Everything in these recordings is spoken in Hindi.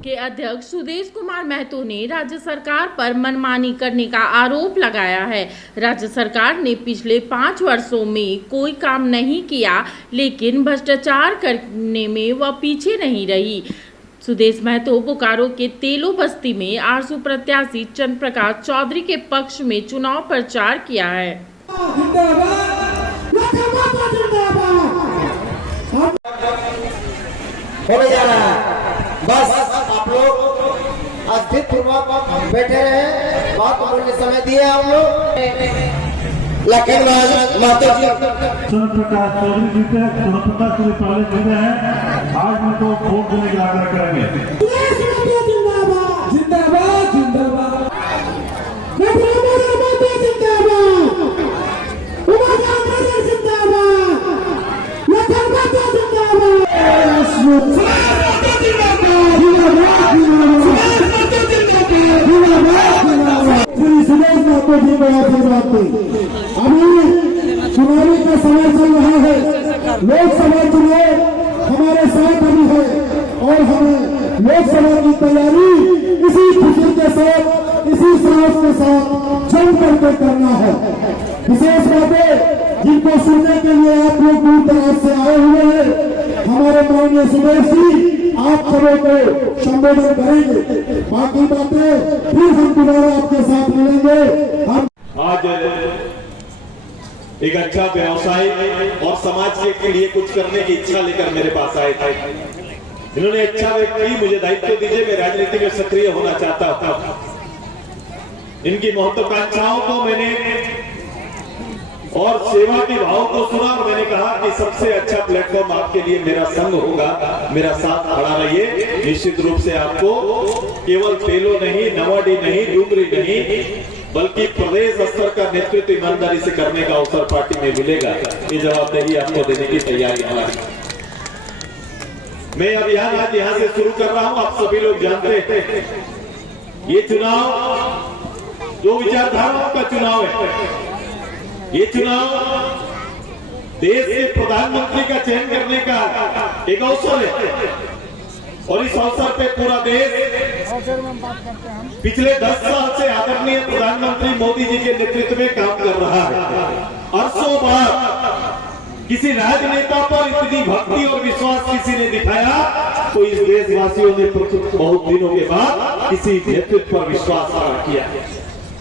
के अध्यक्ष सुदेश कुमार महतो ने राज्य सरकार पर मनमानी करने का आरोप लगाया है। राज्य सरकार ने पिछले 5 वर्षों में कोई काम नहीं किया, लेकिन भ्रष्टाचार करने में वह पीछे नहीं रही। सुदेश महतो बोकारो के तेलो बस्ती में आरसू प्रत्याशी चंद्र प्रकाश चौधरी के पक्ष में चुनाव प्रचार किया है। हो जा रहा है, बस आप लोग अस्थिरपूर्वक बैठे रहे, बहुत मूल्य समय दिए हम लोग। लखनराज महतो जी चंद्र प्रकाश चौधरी जीते, चंद्र प्रकाश चौधरी पहले जीते हैं, आज में तो वोट देने का आग्रह करेंगे। जिंदाबाद जिंदाबाद जिंदाबाद अभी चुनावी का समय चल रहा है, लोकसभा चुनाव हमारे साथ अभी है और हमें लोकसभा की तैयारी इसी खुशी के साथ, इसी साहस के साथ जम करके करना है। विशेष बातें जिनको सुनने के लिए आप लोग दूर दराज से आए हुए हैं, हमारे माननीय सुदेश जी आप सबों को संबोधन करेंगे। बाकी बातें फिर हम दोबारा आपके साथ मिलेंगे। हम आज एक अच्छा व्यवसाय और समाज के लिए कुछ करने की इच्छा लेकर मेरे पास आए थे। इन्होंने इच्छा व्यक्त की, मुझे दायित्व दीजिए, मैं राजनीति में सक्रिय होना चाहता था। इनकी महत्वाकांक्षाओं को मैंने और सेवा के भाव को सुना और मैंने कहा कि सबसे अच्छा प्लेटफॉर्म आपके लिए मेरा संग होगा, मेरा साथ खड़ा रहिए। निश्चित रूप से आपको केवल तेलो नहीं, नवाडी नहीं, डूंगरी नहीं, बल्कि प्रदेश स्तर का नेतृत्व ईमानदारी से करने का अवसर पार्टी में मिलेगा। ये जवाबदेही आपको देने की तैयारी हमारी। मैं अभियान आज यहाँ से शुरू कर रहा हूँ। आप सभी लोग जानते हैं ये चुनाव 2 विचारधाराओं का चुनाव है। ये चुनाव देश के प्रधानमंत्री का चयन करने का एक अवसर है और इस अवसर पे पूरा देश पिछले 10 साल से आदरणीय प्रधानमंत्री मोदी जी के नेतृत्व में काम कर रहा है। अरसों बाद किसी राजनेता पर इतनी भक्ति और विश्वास किसी ने दिखाया तो इस देशवासियों ने बहुत दिनों के बाद किसी नेतृत्व पर विश्वास किया।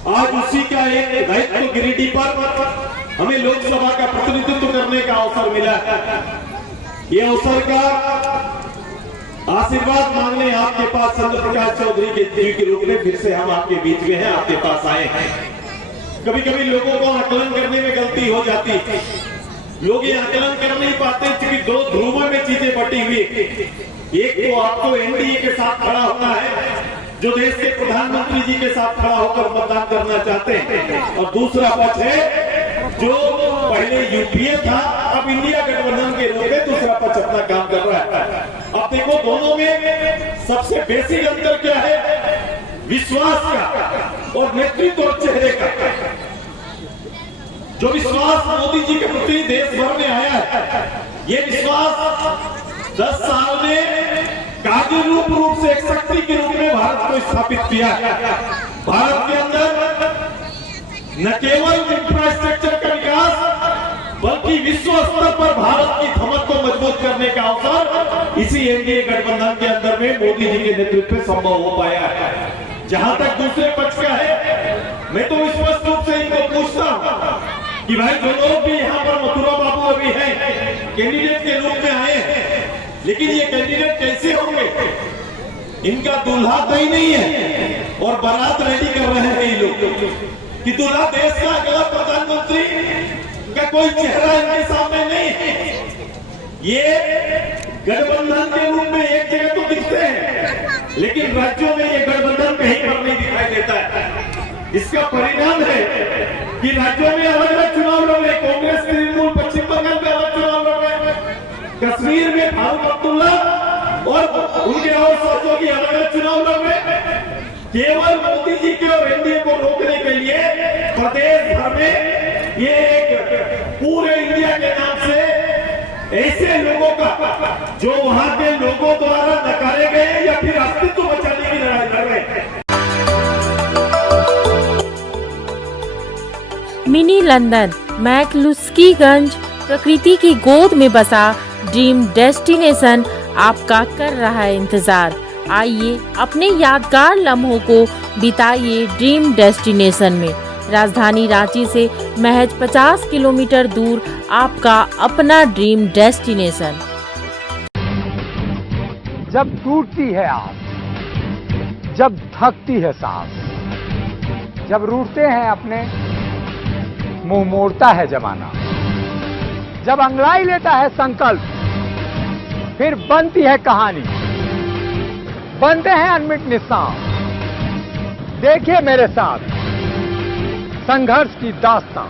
आज उसी का एक दायित्व गिरिडीह पर हमें लोकसभा का प्रतिनिधित्व करने का अवसर मिला है। ये अवसर का आशीर्वाद मांगने आपके पास चंद्र प्रकाश चौधरी के रूप में फिर से हम आपके बीच में हैं, आपके पास आए हैं। कभी कभी लोगों को आकलन करने में गलती हो जाती है। लोग ये आकलन कर नहीं पाते क्योंकि 2 ध्रुवों में चीजें बटी हुई। एक तो आपको एनडीए के साथ खड़ा होना है, जो देश के प्रधानमंत्री जी के साथ खड़ा होकर मतदान करना चाहते हैं, और दूसरा पक्ष है जो पहले यूपीए था, अब इंडिया गठबंधन के रूप में दूसरा पक्ष अपना काम कर रहा है। अब देखो दोनों में सबसे बेसिक अंतर क्या है? विश्वास का और नेतृत्व और चेहरे का। जो विश्वास मोदी जी के प्रति देश भर में आया है, ये विश्वास 10 साल में कार्य रूप से एक शक्ति के रूप में भारत को स्थापित किया। भारत के अंदर न केवल इंफ्रास्ट्रक्चर का विकास बल्कि विश्व स्तर पर भारत की धमक को मजबूत करने का अवसर इसी एनडीए गठबंधन के अंदर में मोदी जी के नेतृत्व में संभव हो पाया है। जहां तक दूसरे पक्ष का है, मैं तो स्पष्ट रूप से इनको पूछता हूं कि भाई जो लोग भी यहाँ पर मथुरा बाबू अभी हैं, कैंडिडेट के रूप में आए हैं, लेकिन ये कैंडिडेट कैसे होंगे? इनका दूल्हा तय नहीं है और बारात रेडी कर रहे हैं ये लोग कि दूल्हा देश का अगला प्रधानमंत्री का कोई चेहरा इनके सामने नहीं है। ये गठबंधन के रूप में एक जगह तो दिखते हैं, लेकिन राज्यों में ये गठबंधन कहीं पर नहीं दिखाई देता है। इसका परिणाम है कि राज्यों में अलग अलग चुनाव लड़ रहे। कांग्रेस तृणमूल पश्चिम बंगाल में अलग चुनाव लड़ रहे हैं, कश्मीर में फारूक अब्दुल्ला और उनके और साथियों की अलग अलग चुनाव लड़ रहे हैं। केवल मोदी जी के और एनडीए को रोकने के लिए प्रदेश भर में ये एक पूरे इंडिया के नाम से ऐसे लोगों का जो वहां के लोगों द्वारा नकारे गए या फिर अस्तित्व मिनी लंदन मैक्लुस्कीगंज प्रकृति की गोद में बसा ड्रीम डेस्टिनेशन आपका कर रहा है इंतजार। आइए अपने यादगार लम्हों को बिताइए ड्रीम डेस्टिनेशन में। राजधानी रांची से महज 50 किलोमीटर दूर आपका अपना ड्रीम डेस्टिनेशन। जब टूटती है आस, जब थकती है सांस, जब रूठते हैं अपने, मुंह मोड़ता है जमाना, जब अंगड़ाई लेता है संकल्प, फिर बनती है कहानी, बनते हैं अनमिट निशान। देखिए मेरे साथ संघर्ष की दास्तां।